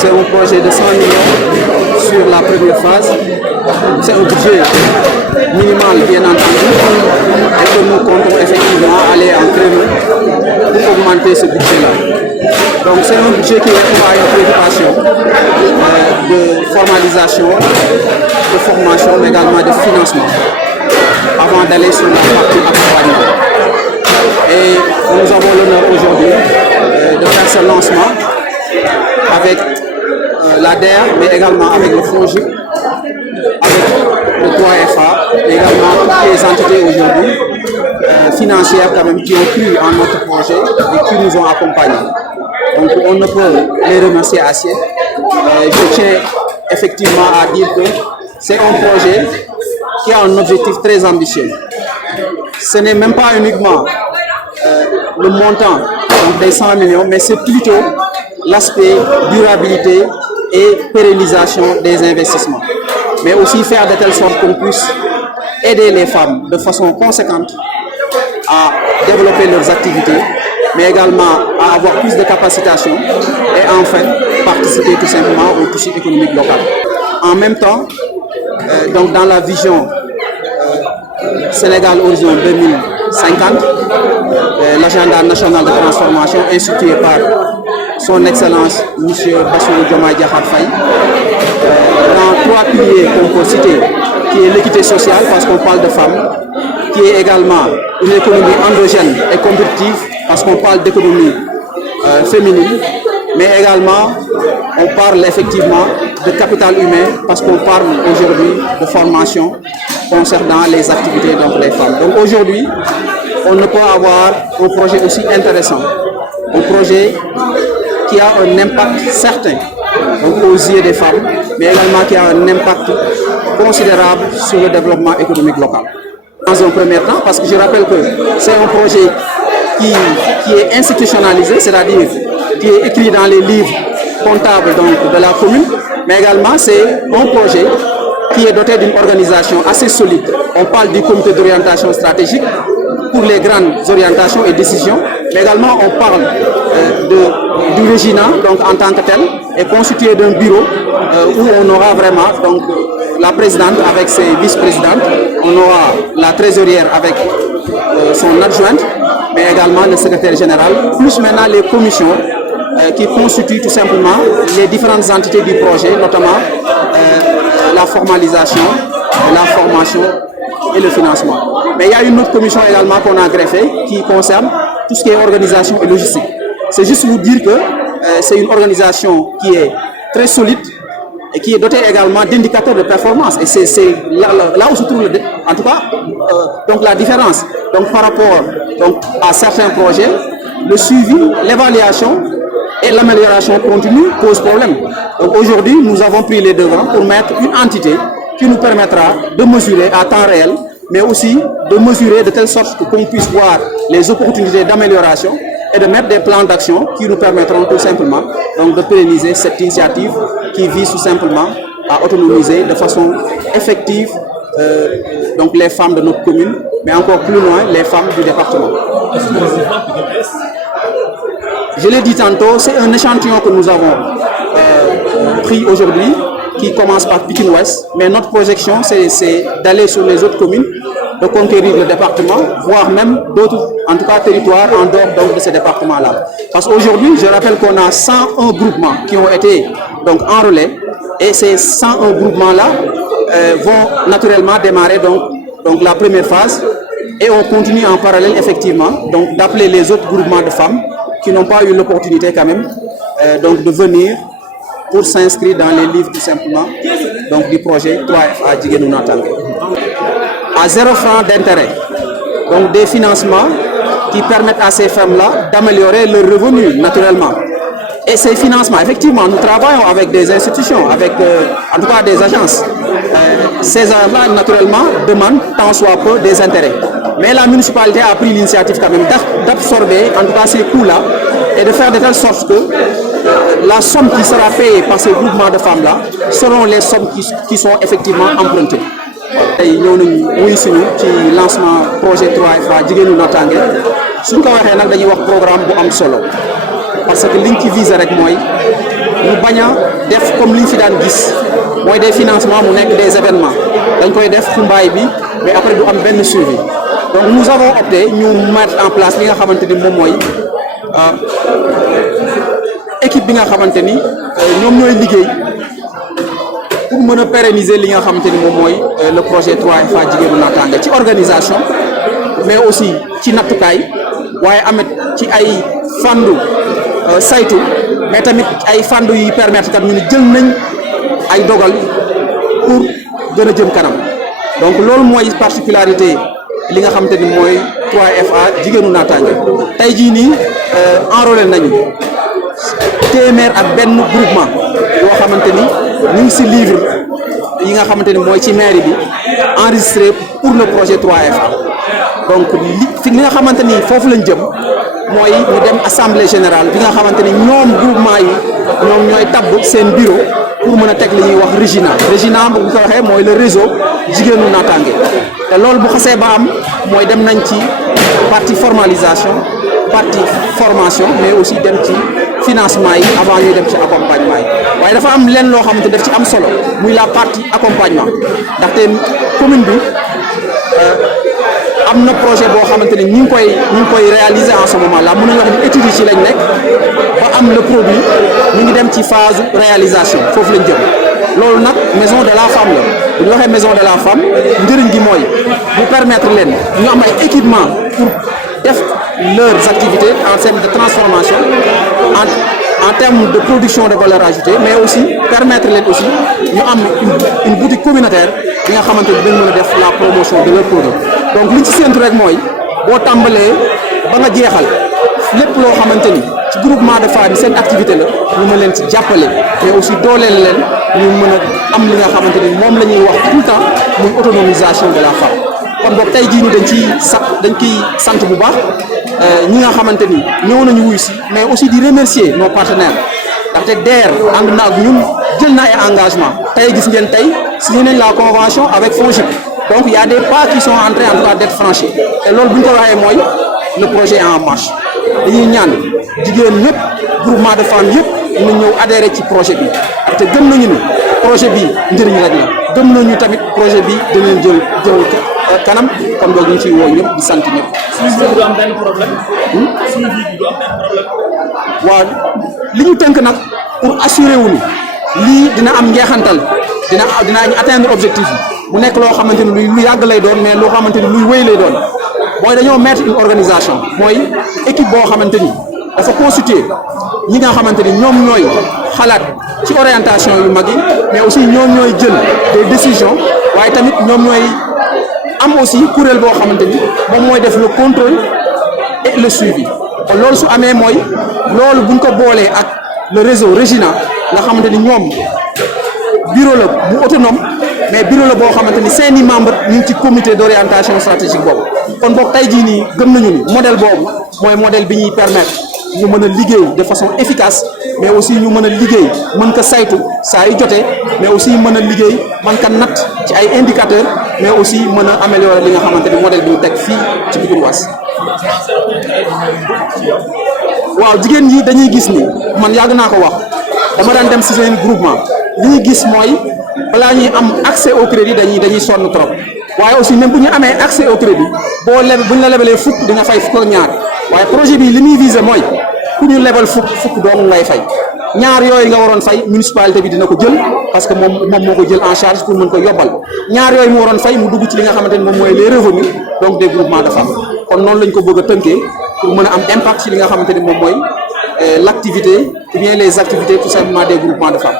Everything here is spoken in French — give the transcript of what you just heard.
c'est un projet de 100 millions sur la première phase. C'est un budget minimal, bien entendu, et que nous comptons effectivement aller en créneau pour augmenter ce budget-là. Donc c'est un budget qui répond à une préoccupation de formalisation, de formation, mais également de financement, avant d'aller sur la partie accompagnement. Et nous avons l'honneur aujourd'hui de faire ce lancement avec l'ADER, mais également avec le FONGIP, avec le 3FA, et également toutes les entités aujourd'hui financières quand même qui ont cru en notre projet et qui nous ont accompagnés. Donc on ne peut les remercier assez. Je tiens effectivement à dire que c'est un projet qui a un objectif très ambitieux. Ce n'est même pas uniquement le montant donc des 100 millions, mais c'est plutôt l'aspect durabilité et pérennisation des investissements. Mais aussi faire de telle sorte qu'on puisse aider les femmes de façon conséquente à développer leurs activités, mais également à avoir plus de capacitation et enfin participer tout simplement au tissu économique local. En même temps, donc dans la vision Sénégal Horizon 2050, l'agenda national de transformation institué par son Excellence M. Bassirou Diomaye Diakhar Faye, dans 3 piliers qu'on peut citer, qui est l'équité sociale, parce qu'on parle de femmes, qui est également une économie endogène et compétitive, parce qu'on parle d'économie féminine, mais également on parle effectivement de capital humain, parce qu'on parle aujourd'hui de formation concernant les activités des femmes. Donc aujourd'hui, on ne peut avoir un projet aussi intéressant, un projet qui a un impact certain donc aux yeux des femmes, mais également qui a un impact considérable sur le développement économique local. Dans un premier temps, parce que je rappelle que c'est un projet qui est institutionnalisé, c'est-à-dire qui est écrit dans les livres comptables donc, de la commune, mais également c'est un projet qui est doté d'une organisation assez solide. On parle du comité d'orientation stratégique pour les grandes orientations et décisions, mais également on parle du Régina, donc en tant que tel, est constitué d'un bureau où on aura vraiment donc, la présidente avec ses vice-présidentes, on aura la trésorière avec son adjointe, mais également le secrétaire général, plus maintenant les commissions qui constituent tout simplement les différentes entités du projet, notamment la formalisation, la formation et le financement. Mais il y a une autre commission également qu'on a greffée qui concerne tout ce qui est organisation et logistique. C'est juste vous dire que c'est une organisation qui est très solide et qui est dotée également d'indicateurs de performance. Et c'est là où se trouve, en tout cas, donc la différence. Donc par rapport donc, à certains projets, le suivi, l'évaluation et l'amélioration continue posent problème. Donc aujourd'hui, nous avons pris les devants pour mettre une entité qui nous permettra de mesurer à temps réel, mais aussi de mesurer de telle sorte qu'on puisse voir les opportunités d'amélioration et de mettre des plans d'action qui nous permettront tout simplement donc, de pérenniser cette initiative qui vise tout simplement à autonomiser de façon effective donc les femmes de notre commune, mais encore plus loin les femmes du département. Je l'ai dit tantôt, c'est un échantillon que nous avons pris aujourd'hui, qui commence par Pikine Ouest, mais notre projection c'est d'aller sur les autres communes, de conquérir le département, voire même d'autres, en tout cas territoires en dehors donc, de ces départements-là. Parce qu'aujourd'hui, je rappelle qu'on a 101 groupements qui ont été donc enrôlés, et ces 101 groupements-là vont naturellement démarrer donc la première phase, et on continue en parallèle effectivement donc d'appeler les autres groupements de femmes qui n'ont pas eu l'opportunité quand même donc de venir pour s'inscrire dans les livres tout simplement donc du projet 3FA Jigenu Natangué. À 0 francs d'intérêt, donc des financements qui permettent à ces femmes-là d'améliorer leurs revenus naturellement. Et ces financements, effectivement, nous travaillons avec des institutions, avec en tout cas des agences. Ces agences-là, naturellement, demandent tant soit peu des intérêts. Mais la municipalité a pris l'initiative quand même d'absorber en tout cas ces coûts-là et de faire de telle sorte que la somme qui sera payée par ces groupements de femmes-là seront les sommes qui sont effectivement empruntées. tey ñëw nañu wuy suñu ci lancement projet 3FA Jigenu Natangué suñ ko waxee nag dañuy wax programme bu am solo parce que liñ ci visé rek mooy ñu bañ a def comme li ñu fi daan gis mooy des financements mu nekk des événements dañ koy def xumbaay bi mais après du am benn suivi donc nous avons opté ñu mettre en place li nga xamante ni moom mooy équipe bi nga xamante ni ñoom ñooy liggéey pour mën a pérenniser li nga xamante ni moom mooy le projet 3FA jigéenu naataange ci organisation mais aussi ci nattukaay waaye amet ci ay fàndu saytu mais tamit ay fàndu yi permettre kat ñu ni jël nañ ay dogal pour gën a jëm kanam donc loolu mooy particularité li nga xamante ni mooy 3FA jigéenu naataange tey jii nii enrôlé nañu téeméer ak benn groupement yoo xamante ni ñu ngi ci livre yi nga xamante ni mooy ci mairie bi enregistré pour le projet 3FA donc li nga xamante ni foofu lañ jëm mooy ñu dem assemblée générale bi nga xamante ni ñoom groupement yi ñoom ñooy tabb seen bureau pour mën a teg li ñuy wax régina bu ko waxee mooy le réseau jigéenu naataange te loolu bu xasee ba am mooy dem nañ ci partie formalisation partie formation mais aussi dem ci financement yi avant ñuy dem ci accompagnement yi waaye dafa am leen loo xamante daf ci am solo muy la partie accompagnement ndaxte commune bi am na projet boo xamante ni ñu ngi koy réaliser en ce moment là mën nañu wax ni études yi ci lañ nekk ba am le produit ñu ngi dem ci phase réalisation foofu lañ jëm loolu nag maison de la femme la bu ñu waxee maison de la femme njëriñ gi mooy bu permettre leen ñu am ay équipement pour def leurs activités en termes de transformation en termes de production de valeur ajoutée mais aussi permettre leen aussi ñu am une boutique communautaire bi nga xamante ni dañ mën a def la promotion de leurs produits donc liñ ci séntu rek mooy boo tàmbalee ba nga jeexal lépp loo xamante ni ci groupement de femmes seen activité la ñu mën leen ci jàppale mais aussi dooleel leen ñu mën a am li nga xamante ni moom la ñuy wax tout le temps muy autonomisation de la femme kon boog tey jii nii dañ ciy sant bu baax ñi nga xamante ni ñëw nañu wuyu si mais aussi di remercier nos partenaires ndaxte DER ànd na ak ñun jël na ay engagement tey gis ngeen tey signé nañ la convention avec FONGIP donc il y a des pas qui sont en train en tout cas d'être franchis te loolu bu ñu ko waxee mooy le projet est en marche dañuy ñaan jigéen ñëpp groupement de femmes yëpp ñu ñëw adhérer ci projet bi te gëm nañu ni projet bi njëriñ rek la gëm nañu tamit projet bi dinañ jël kanam kon boog ñu ciy woo ñëpp di sant ñëpp. suivi bi du am benn problème. suivi bi du am benn problème. waaw li ñu tënk nag pour assurer wu ni lii dina am njeexantal dinañ atteindre objectif bi mu nekk loo xamante ni lu yàgg lay doon mais loo xamante ni luy wéy lay doon mooy dañoo mettre une organisation mooy équipe boo xamante ni dafa constituer ñi nga xamante ni ñoom ñooy xalaat ci orientation yu mag yi mais aussi ñoom ñooy jël des décisions waaye tamit ñoom ñooy am aussi kuréel boo xamante ni moom mooy def le contrôle et le suivi kon loolu su amee mooy loolu buñ ko boolee ak le réseau Régina nga xamante ni ñoom bureau la bu autonome mais bureau la boo xamante ni seeni membres ñu ngi ci comité d'orientation stratégique boobu kon boog tey jii nii gëm nañu ni modèle boobu mooy modèle bi ñuy permettre ñu mën a liggéey de façon efficace mais aussi ñu mën a liggéey mën ko saytu saa yu jotee mais aussi mën a liggéey mën ko natt ci ay indicateurs mais aussi mën a améliorer li nga xamante ni modèle bi ñu teg fii ci Pikine Ouest. waaw jigéen ñi dañuy gis ni man yàgg naa ko wax dama daan dem ci seen groupement li ñuy gis mooy balaa ñuy am accès au crédit dañuy sonn trop waaye aussi même bu ñu amee accès au crédit bu ñu la lebalee fukk di nga fay fukk ak ñaar waaye projet bi li muy viser mooy ku ñu lebal fukk doomu ngay fay ñaar yooyu nga waroon fay municipalité bi dina ko jël parce que moom moo ko jël en charge pour mën ko yobbal ñaar yooyu mu waroon fay mu dugg ci li nga xamante ni moom mooy les revenus donc des groupements de femmes kon noonu lañ ko bëgg a tënkee pour mën a am impact ci li nga xamante ni moom mooy l'activité ou bien les activités tout simplement des groupements de femmes.